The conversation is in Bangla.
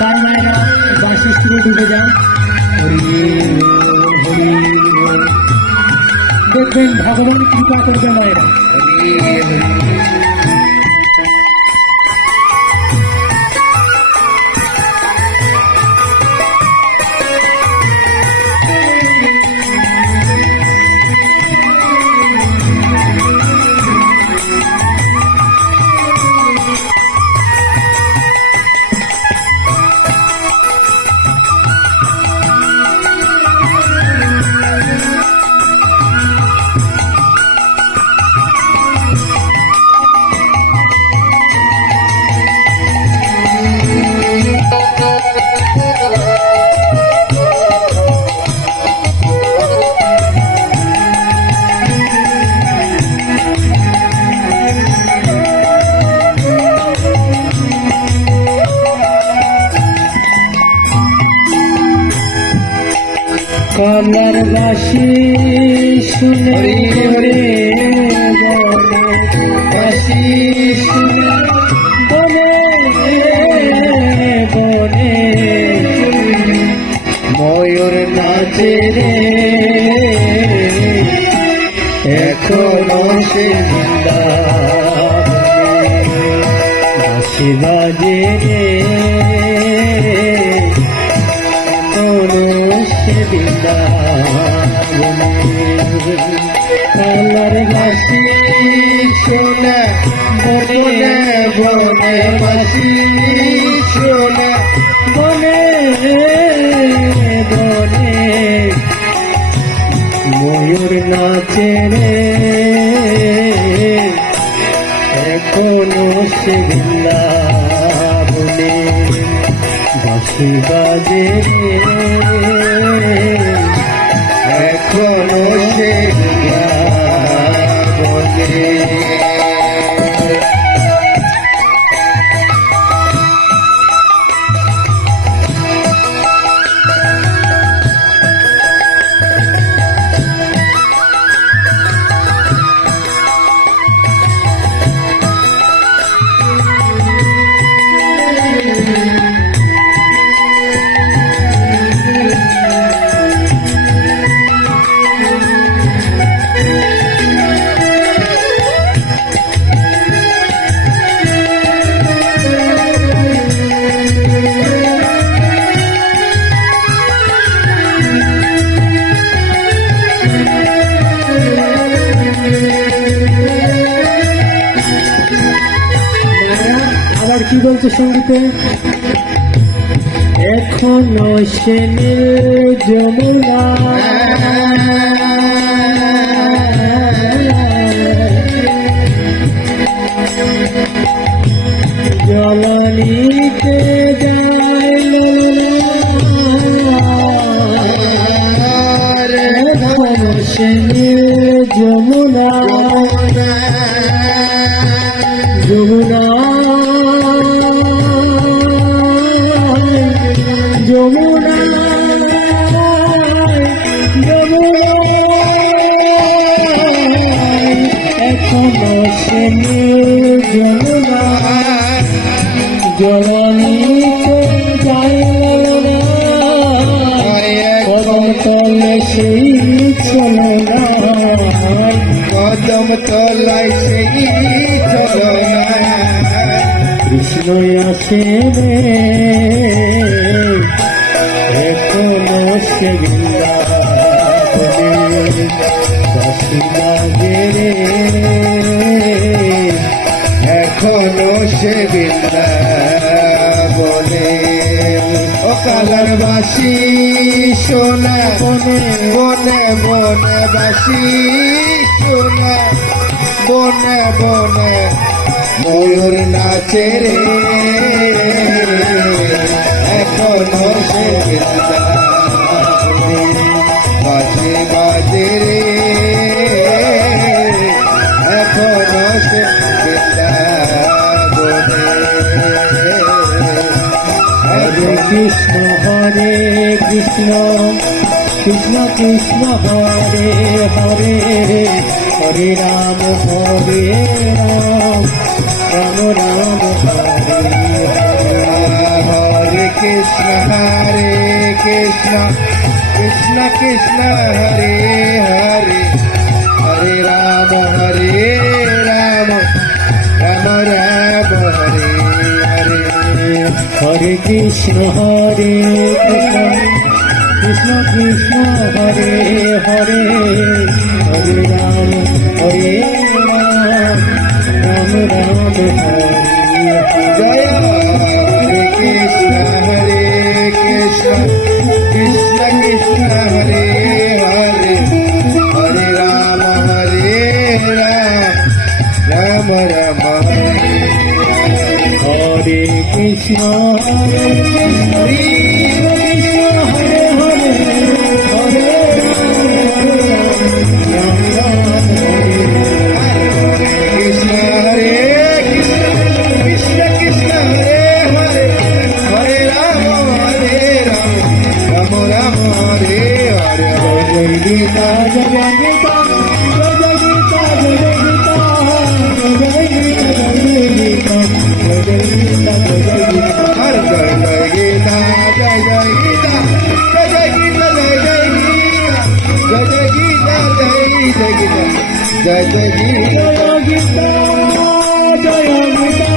তার মায়েরা বাসি স্ত্রী ডুবে যান। দেখবেন ভগবান কৃপা করবে মায়েরা। কলার বাসি শুনে বাসি শুনে বনে বনে ময়ূর নাচে রে এখনো সে জিন্দা বাসি বাজে রে কালার বাসি শোনা বনে বনে বাসি শোনা বনে বনে ময়ূর নাচে রে এখনো সে বৃন্দাবনে বাসি বাজে এখনো সে বৃন্দাবনে। আবার কি বলছে সঙ্গীতে, এখনো সে যমুনা জলনিতে যাইল এখনো সে যমুনা যমুনা যমুনা যমুনা এখনো সে যমুনা জলনিতে যাইল না কদম তলে সেই চলে না কদম তলায় সেই চলে না কৃষ্ণ আছে রে এখনো সে বৃন্দাবনে বাসি বাজে রে এখনো সে বৃন্দাবনে। ও কালার বাসি সোনা বনে বনে বনে বাসি সোনা বনে বনে ময়ূর নাচে রে এখনো সে বৃন্দাবনে বাজে বাজে রে এখনো সে বৃন্দাবনে। হরে কৃষ্ণ হরে কৃষ্ণ কৃষ্ণ কৃষ্ণ হরে হরে হরে রাম হরে রাম রাম রাম হরে হরে কৃষ্ণ হরে কৃষ্ণ কৃষ্ণ কৃষ্ণ হরে হরে হরে রাম রাম রাম হরে হরে হরে কৃষ্ণ কৃষ্ণ কৃষ্ণ হরে হরে হরে রাম রাম রাম হরে জয় হরে কৃষ্ণ কৃষ্ণ কৃষ্ণ হরে হরে হরে রাম রাম রাম হরে হরে কৃষ্ণ কৃষ্ণ কৃষ্ণ হরে হরে হরে রাম রাম হরে কৃষ্ণ হরে কৃষ্ণ কৃষ্ণ কৃষ্ণ হরে হরে হরে রাম রাম হরে হরে জয় গীতা জয় গীতা জয় গীতা জয় গীতা জয় গীতা জয় গীতা জয় গীতা জয় গীতা हर जय जय गीता जय जय गीता जय जय गीता जय जय गीता जय जय गीता जय जय गीता जय जय गीता জয় গীতা জয় গীতা